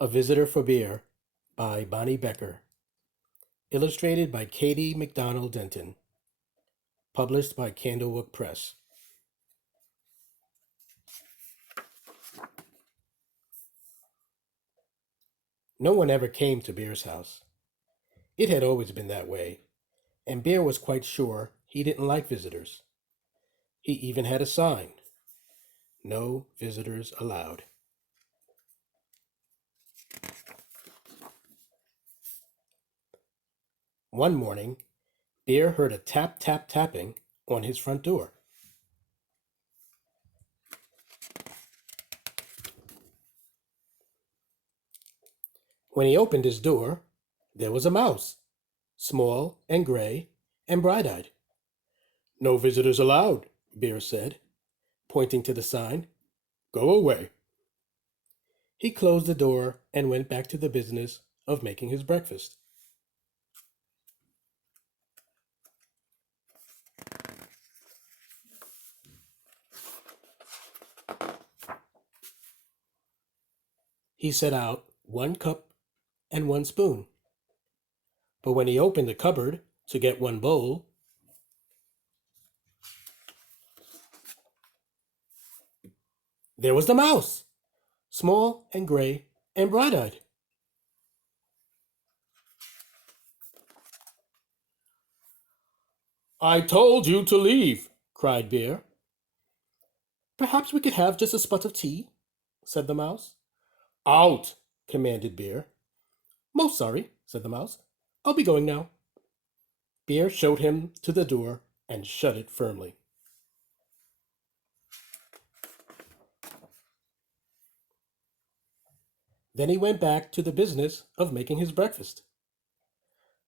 A Visitor for Beer by Bonny Becker. Illustrated by Kady MacDonald Denton. Published by Candlewood Press. No one ever came to Beer's house. It had always been that way, and Beer was quite sure he didn't like visitors. He even had a sign: "No visitors allowed." One morning, Beer heard a tap tap tapping on his front door. When he opened his door, there was a mouse, small and gray and bright-eyed. "No visitors allowed," Beer said, pointing to the sign. "Go away." He closed the door and went back to the business of making his breakfast. He set out 1 cup and 1 spoon. But when he opened the cupboard to get 1 bowl, there was the mouse, small and gray and bright-eyed. "I told you to leave," cried Bear. "Perhaps we could have just a spot of tea," said the mouse. "Out!" commanded Bear. "Most sorry," said the mouse. "I'll be going now." Bear showed him to the door and shut it firmly. Then he went back to the business of making his breakfast.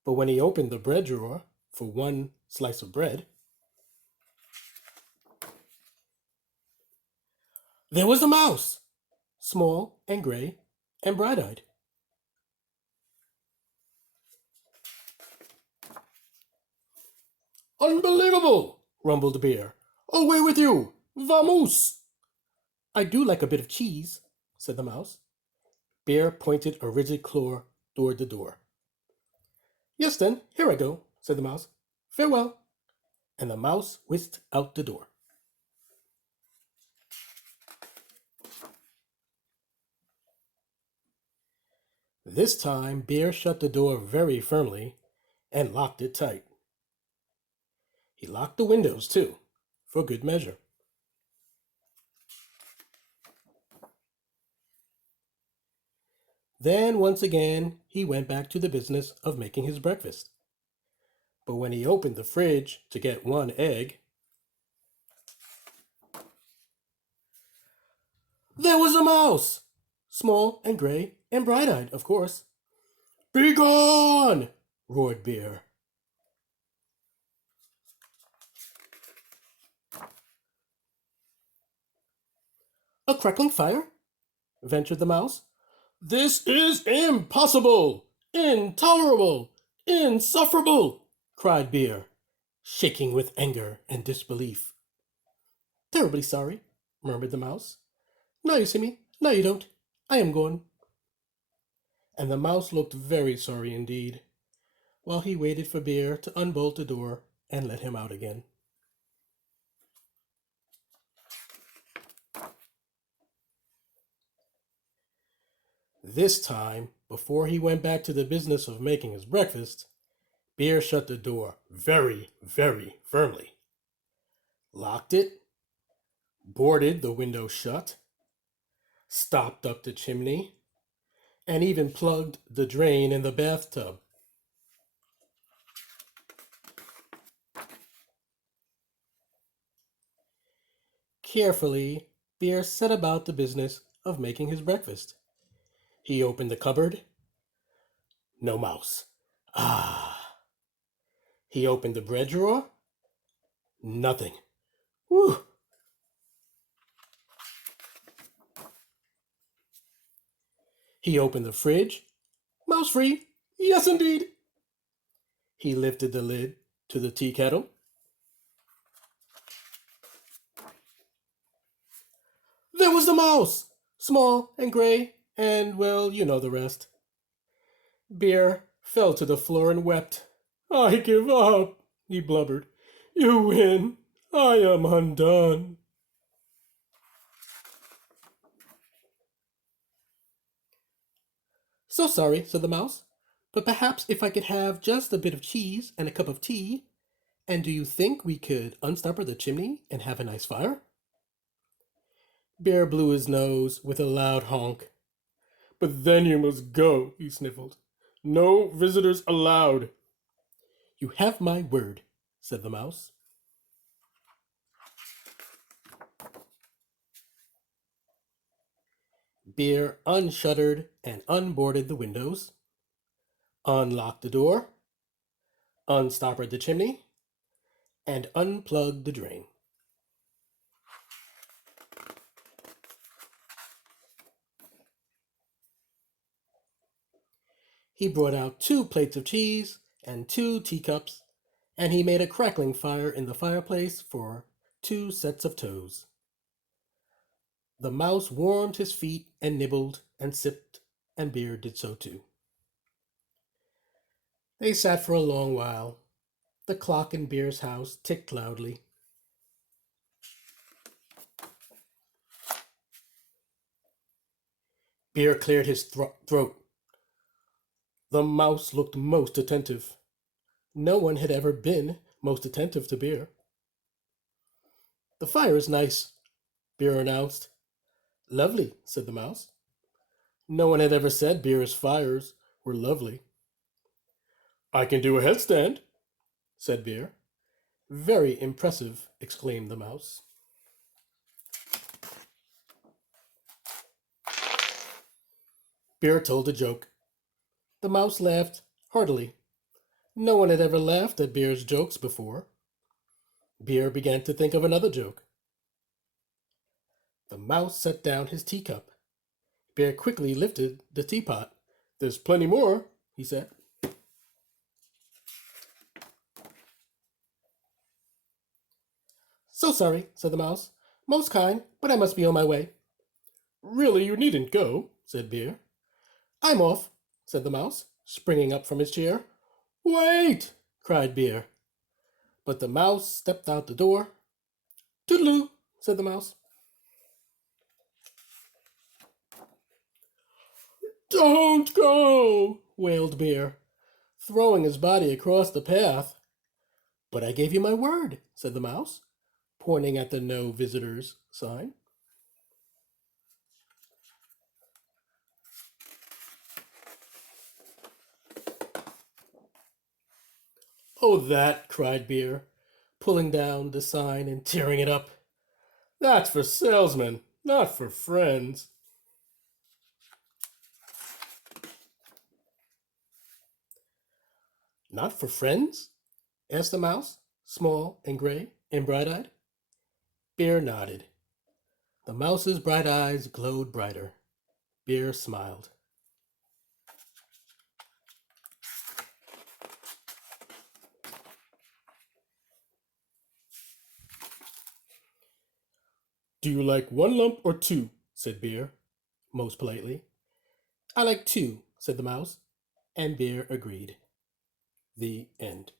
But when he opened the bread drawer for 1 slice of bread, there was the mouse, small and gray and bright-eyed. "Unbelievable!" rumbled Bear. "Away with you! Vamoose!" "I do like a bit of cheese," said the mouse. Bear pointed a rigid claw toward the door. "Yes, then, here I go," said the mouse. "Farewell." And the mouse whisked out the door. This time Bear shut the door very firmly and locked it tight. He locked the windows, too, for good measure. Then once again he went back to the business of making his breakfast. But when he opened the fridge to get 1 egg, there was a mouse, small and gray and bright-eyed, of course. "Be gone!" roared Bear. "A crackling fire?" ventured the mouse. "This is impossible! Intolerable! Insufferable!" cried Bear, shaking with anger and disbelief. "Terribly sorry," murmured the mouse. "Now you see me, now you don't. I am going." And the mouse looked very sorry indeed, while he waited for Bear to unbolt the door and let him out again. This time, before he went back to the business of making his breakfast, Bear shut the door very, very firmly, locked it, boarded the window shut, stopped up the chimney, and even plugged the drain in the bathtub. Carefully, Bear set about the business of making his breakfast. He opened the cupboard. No mouse. Ah. He opened the bread drawer. Nothing. Whew. He opened the fridge. Mouse free. Yes, indeed. He lifted the lid to the tea kettle. There was the mouse, small and gray And, well, you know the rest. Bear fell to the floor and wept. I give up, he blubbered. You win. I am undone. So sorry, said the mouse, but perhaps if I could have just a bit of cheese and a cup of tea, and do you think we could unstopper the chimney and have a nice fire? Bear blew his nose with a loud honk. But then you must go, he sniffled. No visitors allowed. You have my word, said the mouse. Bear unshuttered and unboarded the windows, unlocked the door, unstoppered the chimney, and unplugged the drain. He brought out 2 plates of cheese and 2 teacups, and he made a crackling fire in the fireplace for 2 sets of toes. The mouse warmed his feet and nibbled and sipped, and Bear did so too. They sat for a long while. The clock in Bear's house ticked loudly. Bear cleared his throat. The mouse looked most attentive. No one had ever been most attentive to Bear. The fire is nice, Bear announced. Lovely, said the mouse. No one had ever said Bear's fires were lovely. I can do a headstand, said Bear. Very impressive, exclaimed the mouse. Bear told a joke. The mouse laughed heartily. No one had ever laughed at Bear's jokes before. Bear began to think of another joke. The mouse set down his teacup. Bear quickly lifted the teapot. There's plenty more, he said. So sorry, said the mouse. Most kind, but I must be on my way. Really, you needn't go, said Bear. I'm off, said the mouse, springing up from his chair. Wait, cried Bear. But the mouse stepped out the door. Toodaloo, said the mouse. Don't go, wailed Bear, throwing his body across the path. But I gave you my word, said the mouse, pointing at the no visitors sign. Oh, that, cried Bear, pulling down the sign and tearing it up. That's for salesmen, not for friends. Not for friends? Asked the mouse, small and gray and bright-eyed. Bear nodded. The mouse's bright eyes glowed brighter. Bear smiled. Do you like 1 lump or 2? Said Bear, most politely. I like 2, said the mouse, and Bear agreed. The end.